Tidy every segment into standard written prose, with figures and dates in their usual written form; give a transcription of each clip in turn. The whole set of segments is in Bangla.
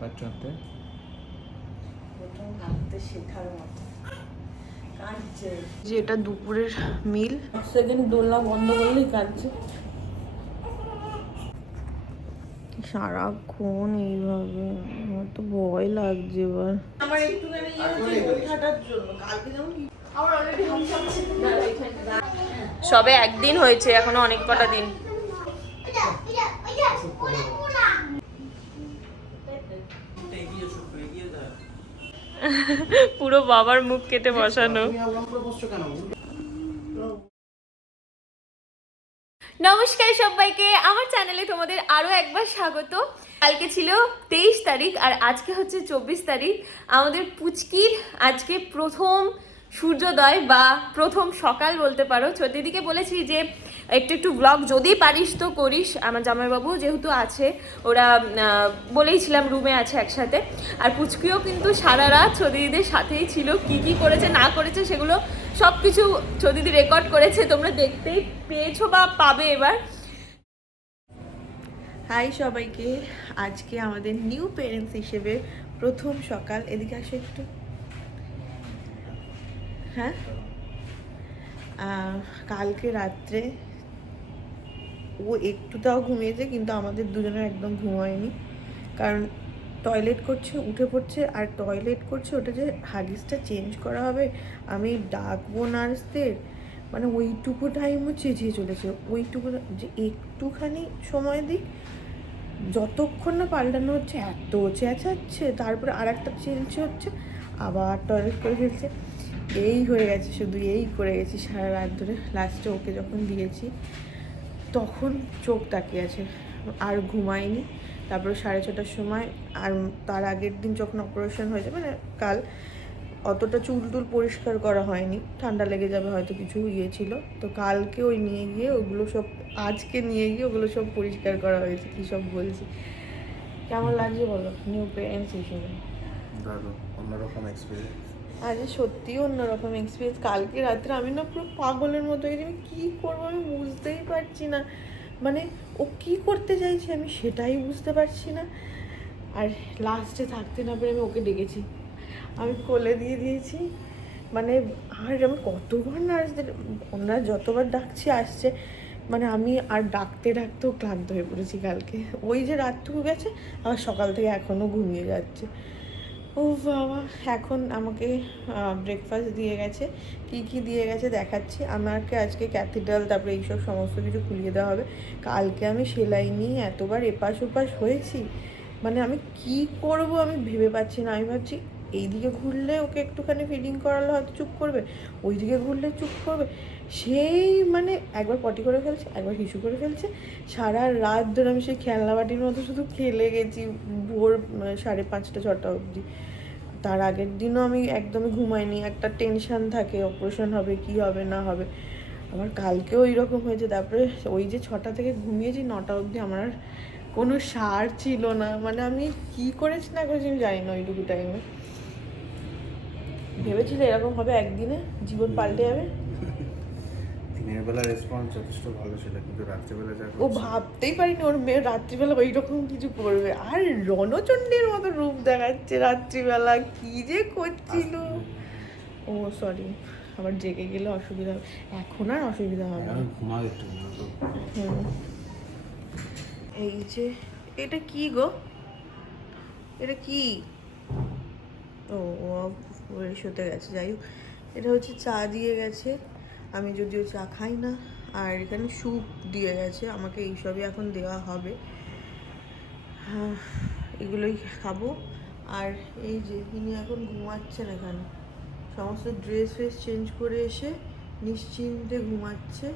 বাচ্চাতে প্রথম হাঁটতে শেখার মতো কাঁদছে। যে এটা দুপুরের মিল, সেকেন্ড দোলনা বন্ধ করলেই কাঁদছে। সারাক্ষণ এইভাবে আমার তো ভয় লাগছে। এবার আমার একটুখানি ওঠাটার জন্য কালকে যেমন আমার অলরেডি সবে একদিন হয়েছে, এখনো অনেক কটা দিন। পুরো বাবার মুখ কেটে বসানো। নমস্কার সবাইকে, আমার চ্যানেলে তোমাদের আরো একবার স্বাগত। কালকে ছিল 23 তারিখ আর আজকে হচ্ছে 24 তারিখ। আমাদের পুচকির আজকে প্রথম সূর্যোদয় বা প্রথম সকাল বলতে পারো। দিদিকে বলেছি যে একটু ব্লগ যদি পারিস তো করিস, আমার জামাইবাবু যেহেতু আছে, ওরা বলেইছিলাম রুমে আছে একসাথে। আর পুচকিও কিন্তু সারা রাত দিদিদের সাথেই ছিল, কি করেছে না করেছে সেগুলো সব কিছু দিদি রেকর্ড করেছে, তোমরা দেখতেই পেয়েছো বা পাবে এবার। হাই সবাইকে, আজকে আমাদের নিউ পেরেন্টস হিসেবে প্রথম সকাল। এদিকে আসো একটু। হ্যাঁ, কালকে রাত্রে ও একটু তাও ঘুমিয়েছে, কিন্তু আমাদের দুজনের একদম ঘুম হয়নি। কারণ টয়লেট করছে, উঠে পড়ছে, আর টয়লেট করছে, ওটা যে হাগিসটা চেঞ্জ করা হবে, আমি ডাকবো নার্সদের, মানে ওইটুকু টাইমও চেঁচিয়ে চলেছে। ওইটুকু যে একটুখানি সময় দিই, যতক্ষণ না পাল্টানো হচ্ছে এত চেঁচাচ্ছে, তারপরে আর একটা চেঞ্জ হচ্ছে, আবার টয়লেট করে ফেলছে। এই হয়ে গেছে, শুধু এই করে গেছি সারা রাত ধরে। লাস্টে ওকে যখন দিয়েছি তখন চোখ তাকিয়ে আছে, আর ঘুমায়নি। তারপরে 6:30টার সময়, আর তার আগের দিন যখন অপারেশন হয়েছে, মানে কাল, অতটা চুল পরিষ্কার করা হয়নি, ঠান্ডা লেগে যাবে হয়তো, কিছু ছিল। তো কালকে ওই নিয়ে গিয়ে ওগুলো সব, আজকে নিয়ে গিয়ে ওগুলো সব পরিষ্কার করা হয়েছে। কী সব বলছি, কেমন লাগছে বলো নিউ পেরেন্টস হিসেবে? অন্যরকম এক্সপিরিয়েন্স। আজ সত্যিই অন্যরকম এক্সপিরিয়েন্স। কালকে রাত্রে আমি না পুরো পাগলের মতো গেছি, আমি কী করবো আমি বুঝতেই পারছি না। মানে ও কী করতে চাইছে আমি সেটাই বুঝতে পারছি না। আর লাস্টে থাকতে না পেরে আমি ওকে ডেকেছি, আমি কোলে দিয়ে দিয়েছি। মানে আর আমি কতবার নার্সদের, ওনারা যতবার ডাকছি আসছে, মানে আমি আর ডাকতেও ক্লান্ত হয়ে পড়েছি কালকে। ওই যে রাতটুকু গেছে, আবার সকাল থেকে এখনও ঘুমিয়ে যাচ্ছে। ও বাবা, এখন আমাকে ব্রেকফাস্ট দিয়ে গেছে। কি দিয়ে গেছে দেখাচ্ছি। আমাকে আজকে ক্যাথিড্রাল, তারপরে এইসব সমস্ত কিছু খুলিয়ে দেওয়া হবে। কালকে আমি সেলাই নিয়ে এতবার এপাশ ওপাশ হয়েছি, মানে আমি কি করব আমি ভেবে পাচ্ছি না। আমি ভাবছি এইদিকে ঘুরলে ওকে একটুখানি ফিডিং করালে হয়তো চুপ করবে, ওইদিকে ঘুরলে চুপ করবে। সেই মানে একবার পটি করে ফেলছে, একবার হিসু করে ফেলছে। সারা রাত ধরে আমি সেই খেলনা বাটির মতো শুধু খেলে গেছি, ভোর 5:30 6টা অবধি। তার আগের দিনও আমি একদমই ঘুমাইনি, একটা টেনশান থাকে অপারেশন হবে কি হবে না হবে। আমার কালকেও ওইরকম হয়েছে। তারপরে ওই যে 6টা থেকে ঘুমিয়েছি 9টা অবধি, আমার আর কোনো সার ছিল না। মানে আমি কি করেছি না করেছি আমি জানি না। ওইটুকু টাইমে ভেবেছিল এরকম হবে, একদিনে জীবন পাল্টে যাবে। দিনের বেলা রেসপন্স যথেষ্ট ভালো ছিল, কিন্তু রাত্রিবেলা যা ও ভাবতেই পারিনি ওর মেয়ে রাত্রিবেলা ওইরকম কিছু করবে। আর রণচণ্ডীর মতো রূপ দেখাচ্ছে রাত্রিবেলা, কি যে করছিল। ও সরি, আবার জেগে গেলে অসুবিধা হবে। এখন আর অসুবিধা হবে না, ঘুমাও একটু। এই যে এটা কি গো, এটা কি? ও শুতে গেছে। যাই হোক, এটা হচ্ছে চা দিয়ে গেছে। আমি যদিও চা খাই না। আর এখানে স্যুপ দিয়ে গেছে আমাকে, এইসবই এখন দেওয়া হবে। হ্যাঁ, এগুলোই খাবো। আর এই যে ইনি এখন ঘুমাচ্ছেন এখানে, সমস্ত ড্রেস চেঞ্জ করে এসে নিশ্চিন্তে ঘুমাচ্ছে।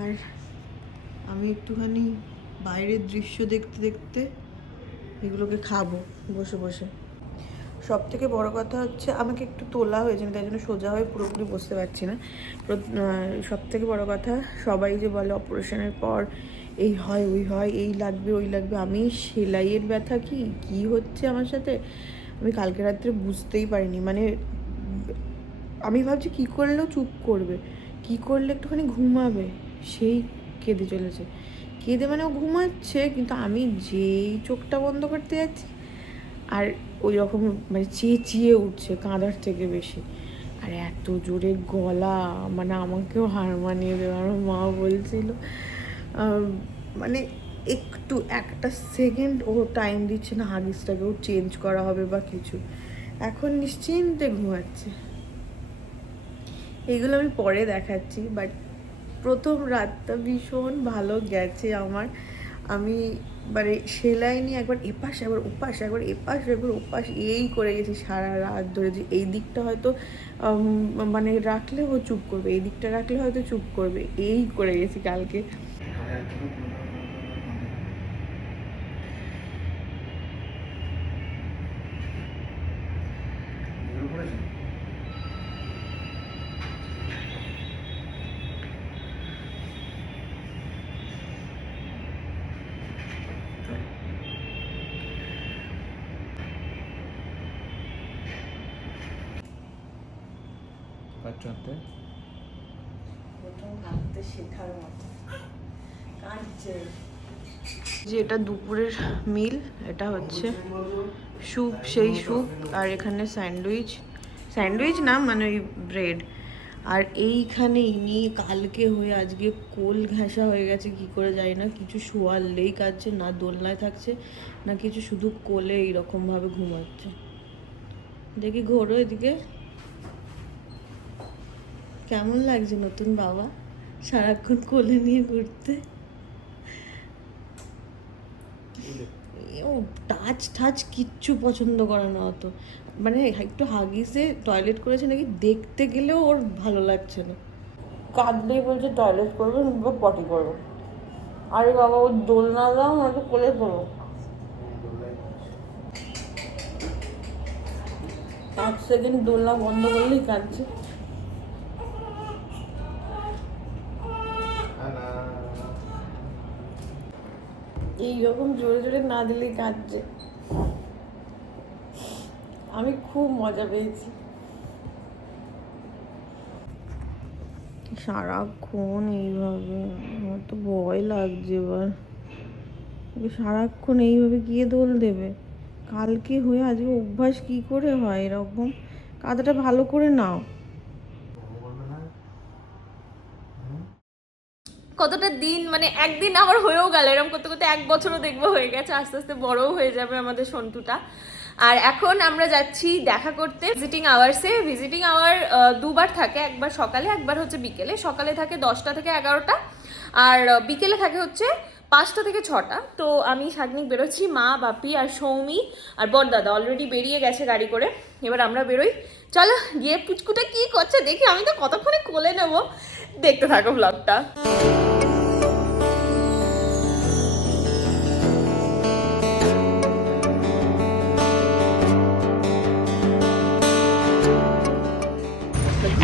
আর আমি একটুখানি বাইরের দৃশ্য দেখতে দেখতে এগুলোকে খাবো বসে বসে। সব থেকে বড় কথা হচ্ছে আমাকে একটু তোলা হয়েছে, আমি তাই জন্য সোজা হয়ে পুরোপুরি বসতে পারছি না। সব থেকে বড় কথা, সবাই যে বলে অপারেশনের পর এই হয় ওই হয়, এই লাগবে ওই লাগবে। আমি সেলাইয়ের ব্যথা কি হচ্ছে আমার সাথে আমি কালকে রাত্রে বুঝতেই পারিনি। মানে আমি ভাবছি কি করলেও চুপ করবে, কি করলে একটুখানি ঘুমাবে, সেই কেঁদে চলেছে। কেঁদে মানে ও ঘুমাচ্ছে, কিন্তু আমি যেই চোখটা বন্ধ করতে যাচ্ছি আর ওই রকম মানে চেঁচিয়ে উঠছে কাঁদার থেকে বেশি। আর এত জোরে গলা, মানে আমাকেও হার মানিয়ে দেবে। আমার মা বলছিল মানে একটু একটা সেকেন্ড ও টাইম দিচ্ছে না হাগিসটাকেও চেঞ্জ করা হবে বা কিছু। এখন নিশ্চিন্তে ঘুমাচ্ছে। এইগুলো আমি পরে দেখাচ্ছি, বাট প্রথম রাতটা ভীষণ ভালো গেছে আমার। আমি মানে সেলাই নিয়ে একবার এপাশ একবার ওপাশ, একবার এপাশ একবার ওপাশ এই করে গেছি সারা রাত ধরে। যে এই দিকটা হয়তো মানে রাখলে ও চুপ করবে, এই দিকটা রাখলে হয়তো চুপ করবে, এই করে গেছি কালকে। শেখার মতো যে এটা দুপুরের মিল, এটা হচ্ছে স্যুপ, সেই স্যুপ, আর এখানে স্যান্ডউইচ না মানে ওই ব্রেড। আর এইখানে ইনি কালকে হয়ে আজকে কোল ঘেঁষা হয়ে গেছে, কি করে যাই না, কিছু শোয়ালেই কাটছে না, দোলনায় থাকছে না কিছু, শুধু কোলে এইরকমভাবে ঘুমাচ্ছে। দেখি ঘোরো এদিকে, কেমন লাগছে নতুন বাবা সারাক্ষণ কোলে নিয়ে ঘুরতে? ও টাচ কিচ্ছু পছন্দ করে না অত, মানে একটু হাগিসে টয়লেট করেছে নাকি দেখতে গেলেও ওর ভালো লাগছে না। কাঁদলেই বলছে টয়লেট করবো বা পটি করবো। আরে বাবা, ওর দোলনা দাও নয়তো কোলে করবো। 1 সেকেন্ড দোলনা বন্ধ করলেই কাঁদছে। এইরকম জোরে জোরে না দিলেই কাঁদছে। আমি খুব মজা পেয়েছি। সারাক্ষণ এইভাবে, আমার তো ভয় লাগছে এবার। সারাক্ষণ এইভাবে গিয়ে দোল দেবে? কালকে হয়ে আজকে অভ্যাস কি করে হয় এরকম? কাঁদাটা ভালো করে নাও। কতটা দিন, মানে একদিন আমার হয়েও গেল, এরকম করতে করতে 1 বছরও দেখবো হয়ে গেছে, আস্তে আস্তে বড়ও হয়ে যাবে আমাদের সন্টুটা। আর এখন আমরা যাচ্ছি দেখা করতে ভিজিটিং আওয়ার্সে। ভিজিটিং আওয়ার 2বার থাকে, একবার সকালে একবার হচ্ছে বিকেলে। সকালে থাকে 10টা থেকে 11টা, আর বিকেলে থাকে হচ্ছে 5টা থেকে 6টা। তো আমি শাগনিক বেরোচ্ছি, মা, বাপি আর সৌমি আর বড়দাদা অলরেডি বেরিয়ে গেছে গাড়ি করে। এবার আমরা বেরোই, চলো গিয়ে পুচকুটা কি করছে দেখি। আমি তো কতক্ষণে কোলে নেবো, দেখতে থাকো ব্লগটা।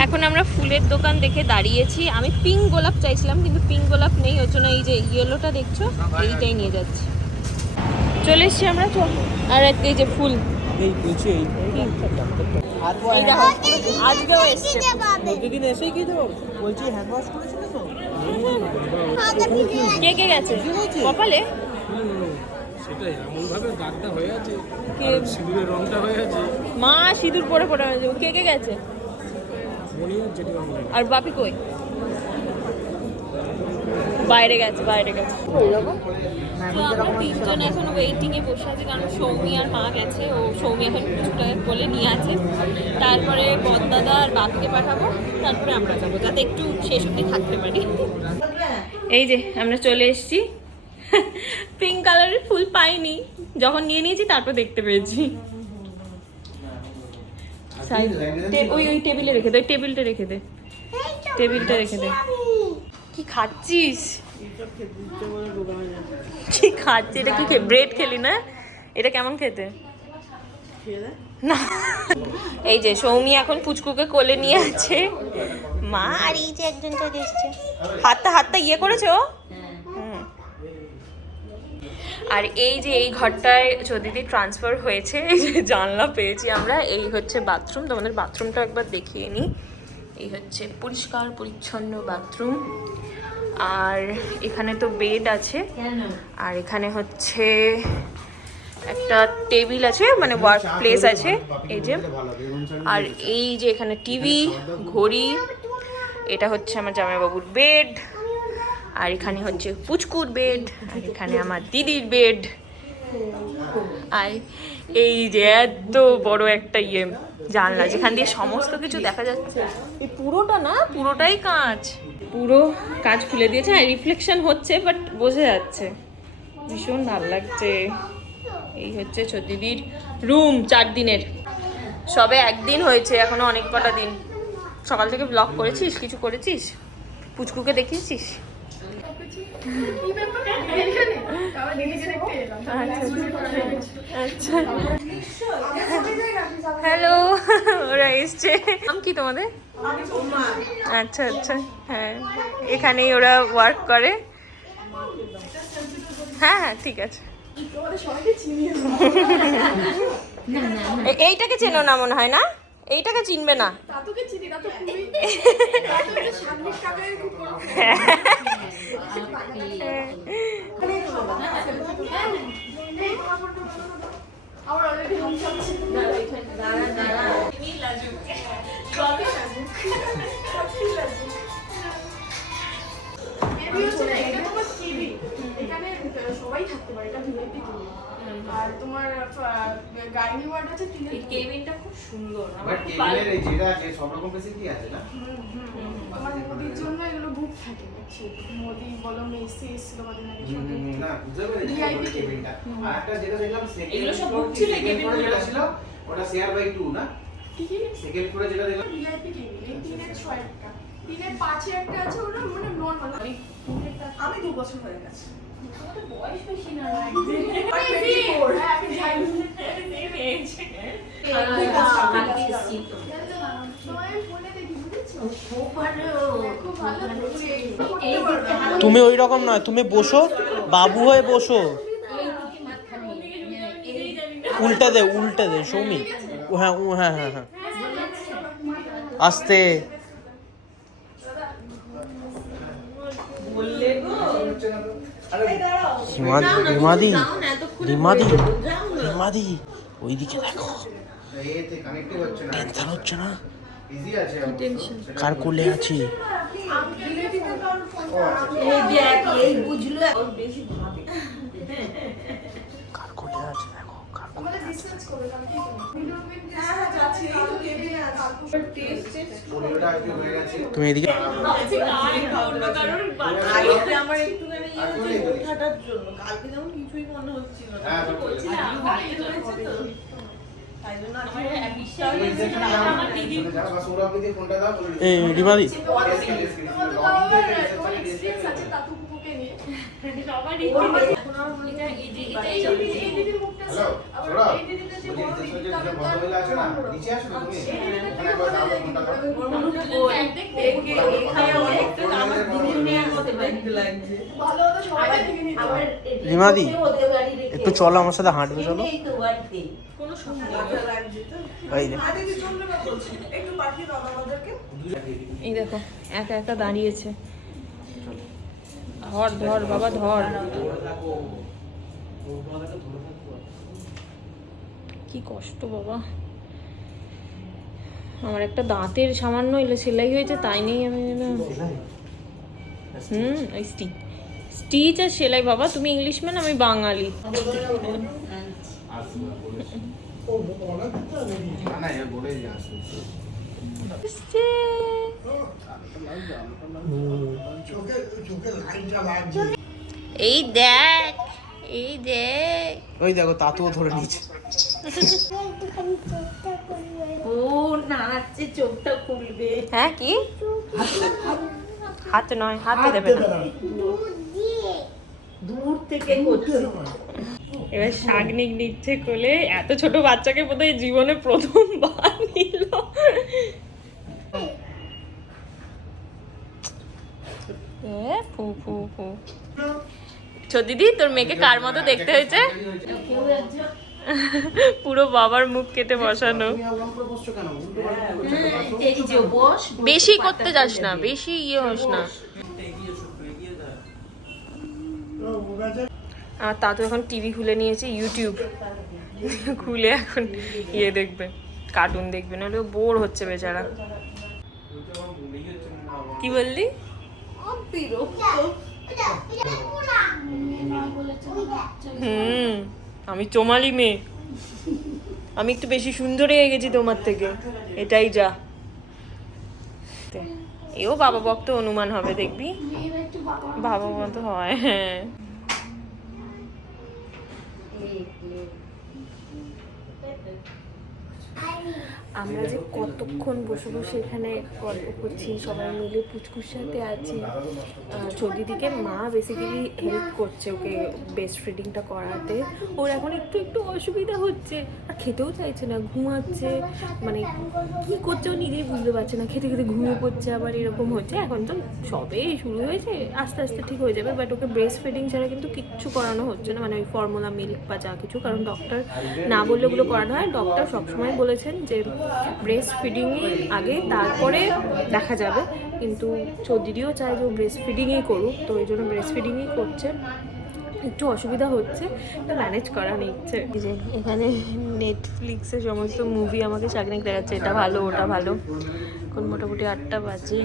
এখন আমরা ফুলের দোকান দেখে দাঁড়িয়েছি। আমি পিঙ্ক গোলাপ চাইছিলাম, কিন্তু পিঙ্ক গোলাপ নেই, ওর জন্য এই যে ইয়েলোটা দেখছো এইটাই নিয়ে যাচ্ছি। চলে এসছি আমরা, আর এই যে ফুল আজকেও এসছে। প্রতিদিন এসেই কি দেবো বলছি, হ্যান্ড ওয়াশ করেছিল তো? কে কে গেছে কপালে? সেটাই এমন ভাবে দাগটা হয়ে আছে, সিঁদুরের রংটা হয়ে আছে। মা সিঁদুর পরে পরে কে কে গেছে? আর বাপি কই? বাইরে গেছে। তো আমরা 3জন এখন ওয়েটিং এ বসে আছি, কারণ সৌমি আর মা গেছে। ও সৌমি এখন কিছুটাকে কোলে নিয়ে আছে, তারপরে বড়দাদা আর বাপিকে পাঠাবো, তারপরে আমরা যাবো, যাতে একটু শেষ অবধি থাকতে পারি। এই যে আমরা চলে এসেছি। পিঙ্ক কালারের ফুল পাইনি, যখন নিয়ে নিয়েছি তারপর দেখতে পেয়েছি। ওই টেবিলে রেখে দে, টেবিলটা রেখে দে। কি খাচ্ছিস? কি খাচ্ছিস? এটা কি ব্রেড খেলি না? এটা কেমন খেতে? না। এই যে সৌমি এখন পুচকুকে কোলে নিয়ে আছে, মা আর এই যে একজন চলে এসছে, হাতটা ইয়ে করেছে ও। আর এই যে এই ঘরটায় যদি ট্রান্সফার হয়েছে, এই যে জানলা পেয়েছি আমরা। এই হচ্ছে বাথরুম, তোমাদের বাথরুমটা একবার দেখিয়ে নিই। এই হচ্ছে পরিষ্কার পরিচ্ছন্ন বাথরুম। আর এখানে তো বেড আছে, আর এখানে হচ্ছে একটা টেবিল আছে, মানে ওয়ার্ক প্লেস আছে এই যে। আর এই যে এখানে টিভি, ঘড়ি, এটা হচ্ছে আমার জামাইবাবুর বেড, আর এখানে হচ্ছে পুচকুর বেড, আর এখানে আমার দিদির বেড। আর এই যে এত বড় একটা জানলা, যেখান দিয়ে সমস্ত কিছু দেখা যাচ্ছে। এই পুরোটা না, পুরোটাই কাঁচ, পুরো কাঁচ খুলে দিয়েছে। আর রিফ্লেকশন হচ্ছে, বাট বোঝা যাচ্ছে, ভীষণ ভালো লাগছে। এই হচ্ছে দিদির রুম, 4 দিনের, সবে একদিন হয়েছে, এখনো অনেক কটা দিন। সকাল থেকে ব্লগ করেছিস, কিছু করেছিস, পুচকুকে দেখিয়েছিস? আচ্ছা, হ্যালো, ওরা এসছে। নাম কি তোমাদের? আচ্ছা আচ্ছা, হ্যাঁ, এখানেই ওরা ওয়ার্ক করে। হ্যাঁ হ্যাঁ, ঠিক আছে। এইটাকে চেনো না মনে হয়, না? এইটাকে চিনবে না। সবাই থাকতে পারে, এটা ভিআইপি রুম। আর তোমার গাইনি ওয়ার্ড আছে, এই কেবিনটা খুব সুন্দর। বাট কেবিনের এই যেটা আছে সব রকম ফেসিলিটি আছে না? আমার মোদির জন্য এগুলো বুক থাকে, বুঝছি। মোদি বলো, মেসি এসেছিল আমাদের নাকি সাথে। না, বুঝতে পেরেছি ভিআইপি কেবিনটা। আর একটা যেটা দেখলাম সেকেন্ড এগুলো সব বুক ছিল কেবিনগুলো, যেটা ছিল ওটা শেয়ার বাই 2 না? কি কি সেকেন্ড ফ্লোরে যেটা দেখলাম ভিআইপি কেবিন, এই 3-6 একটা, 3-5 একটা আছে, ওটা মানে নরমাল। আমি 2 বছর হয়ে গেছে। বয়স বেশি না, তুমি ওই রকম নয়, তুমি বসো, বাবু হয়ে বসো, উল্টে দে সৌমি। হ্যাঁ হ্যাঁ হ্যাঁ হ্যাঁ, আস্তে। রিমাদি ওইদিকে দেখো, এতে কানেক্টিভ হচ্ছে না, টেনশন হচ্ছে না? ইজি আছে। কার কোলে আছি? কার কোলে আছে দেখো, কার কোলে আছে। পরিওটা আজকে হয়ে গেছে। তুমি এদিকে আমার একটুখানি ওঠাটার জন্য, কালকে যেমন কিছুই মনে হচ্ছিল না। হ্যাঁ, এই রিমাদি, রিমাদি একটু চলো আমার সাথে, হাঁটবে চলো। এই দেখো একা একা দাঁড়িয়েছে। ধর ধর বাবা ধর, কি কষ্ট বাবা। আমার একটা দাঁতের সামান্য এলে সেলাই হয়েছে, তাই নেই আমি ওই স্টিচ আর সেলাই। বাবা তুমি ইংলিশ ম্যান, আমি বাঙালি। এই দেখ, এই দেখ, ওই দেখো তাতুও ধরে নিচ্ছে। ও নাড়াচ্ছে, চোখটা খুলবে। হ্যাঁ কি হাত নয়, হাতে দেবে না, দূর থেকে করছে। এবার শাক নিচ্ছে কোলে। এত ছোট বাচ্চাকে বোধহয় জীবনে প্রথমবার নিল। ফু ফু ফু। দিদি তোর মেয়েকে কার মতো দেখতে হয়েছে? পুরো বাবার মুখ কেটে বসানো। বেশি করতে যাস না, বেশি ইয়ে হোস না। আর তা তো এখন টিভি খুলে নিয়েছে, ইউটিউব খুলে এখন ইয়ে দেখবে, কার্টুন দেখবে, নাহলে বোর হচ্ছে বেচারা। কি বললি? আমি চোমালি মেয়ে, আমি একটু বেশি সুন্দর হয়ে গেছি তোমার থেকে, এটাই যা। এও বাবা ভক্ত অনুমান হবে, দেখবি বাবা মতো হয়। হ্যাঁ আমরা যে কতক্ষণ বসে বসে এখানে গল্প করছি, সবাই মিলে পুচকুর সাথে আছি। চৌদিদিকে মা বেসিক্যালি হেল্প করছে ওকে ব্রেস্ট ফিডিংটা করাতে। ওর এখন একটু একটু অসুবিধা হচ্ছে, আর খেতেও চাইছে না, ঘুমাচ্ছে, মানে কী করছে ও নিজেই বুঝতে পারছে না, খেতে খেতে ঘুমিয়ে পড়ছে, আবার এরকম হচ্ছে। এখন তো সবেই শুরু হয়েছে, আস্তে আস্তে ঠিক হয়ে যাবে, বাট ওকে ব্রেস্ট ফিডিং ছাড়া কিন্তু কিচ্ছু করানো হচ্ছে না, মানে ওই ফর্মুলা মিল্ক বা যা কিছু, কারণ ডক্টর না বললে ওগুলো করানো হয়। ডক্টর সবসময় বলেছেন যে ব্রেস্ট ফিডিংই আগে, তারপরে দেখা যাবে, কিন্তু চৌদিদিও চায় যে ও ব্রেস্ট ফিডিংই করুক, তো এই জন্য ব্রেস্ট ফিডিংই করছে। একটু অসুবিধা হচ্ছে, তো ম্যানেজ করা নিচ্ছে। যে এখানে নেটফ্লিক্সে সমস্ত মুভি আমাকে চাকরি দেখাচ্ছে, এটা ভালো ওটা ভালো। এখন মোটামুটি 8টা বাজে,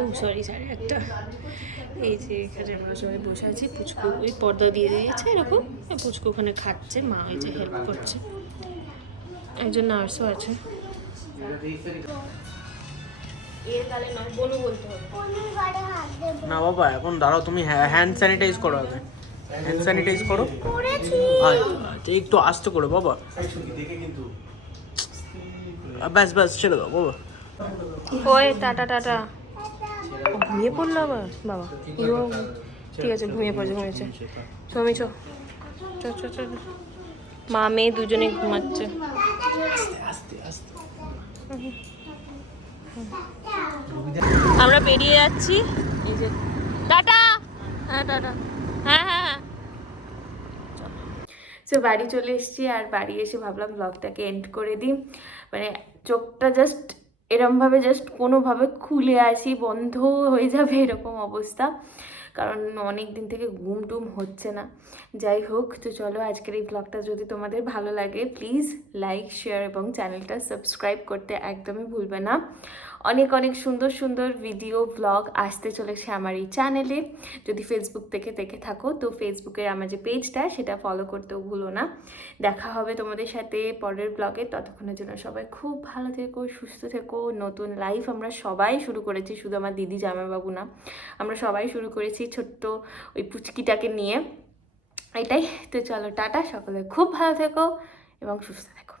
ও সরি 8:30। এই যে এখানে আমরা সবাই বসে আছি, পুচকু ওই পর্দা দিয়ে দিয়েছে এরকম, পুচকু ওখানে খাচ্ছে, মা ওই যে হেল্প করছে, একজন নার্সও আছে। না বাবা এখন দাঁড়াও, তুমি হ্যান্ড স্যানিটাইজ করো আগে, হ্যান্ড স্যানিটাইজ করো। আচ্ছা একটু আস্তে করো বাবা, ব্যাস ব্যাস ছেড়ে দাও বাবা। ওই টাটা টাটা। ও ঘুমিয়ে পড়লো আবার বাবা, ঠিক আছে ঘুমিয়ে ঘুমিয়েছে। তুমি চো চো চো চো, মা মেয়ে দুজনে ঘুমাচ্ছে। আমরা বেরিয়ে যাচ্ছি, এই যে টাটা। হ্যাঁ টাটা, হ্যাঁ হ্যাঁ হ্যাঁ। সো বাড়ি চলে এসেছি, আর বাড়ি এসে ভাবলাম ব্লগটাকে এন্ড করে দিই। মানে চোখটা জাস্ট এরমভাবে জাস্ট কোনোভাবে খুলে আসি, বন্ধ হয়ে যাবে এরকম অবস্থা, কারণ অনেক দিন থেকে ঘুম টুম হচ্ছে না। যাই হোক, তো চলো আজকের এই ব্লগটা যদি তোমাদের ভালো লাগে প্লিজ লাইক, শেয়ার এবং চ্যানেলটা সাবস্ক্রাইব করতে একদমই ভুলবে না। অনেক অনেক সুন্দর সুন্দর ভিডিও ব্লগ আসতে চলেছে আমার এই চ্যানেলে। যদি ফেসবুক থেকে দেখে থাকো তো ফেসবুকের আমার যে পেজটা সেটা ফলো করতেও ভুলো না। দেখা হবে তোমাদের সাথে পরের ব্লগে, ততক্ষণের জন্য সবাই খুব ভালো থেকো, সুস্থ থেকো। নতুন লাইফ আমরা সবাই শুরু করেছি, শুধু আমার দিদি জামাইবাবু না, আমরা সবাই শুরু করেছি ছোট্ট ওই পুচকিটাকে নিয়ে। এটাই তো, চলো টাটা, সকলে খুব ভালো থেকো এবং সুস্থ থেকো।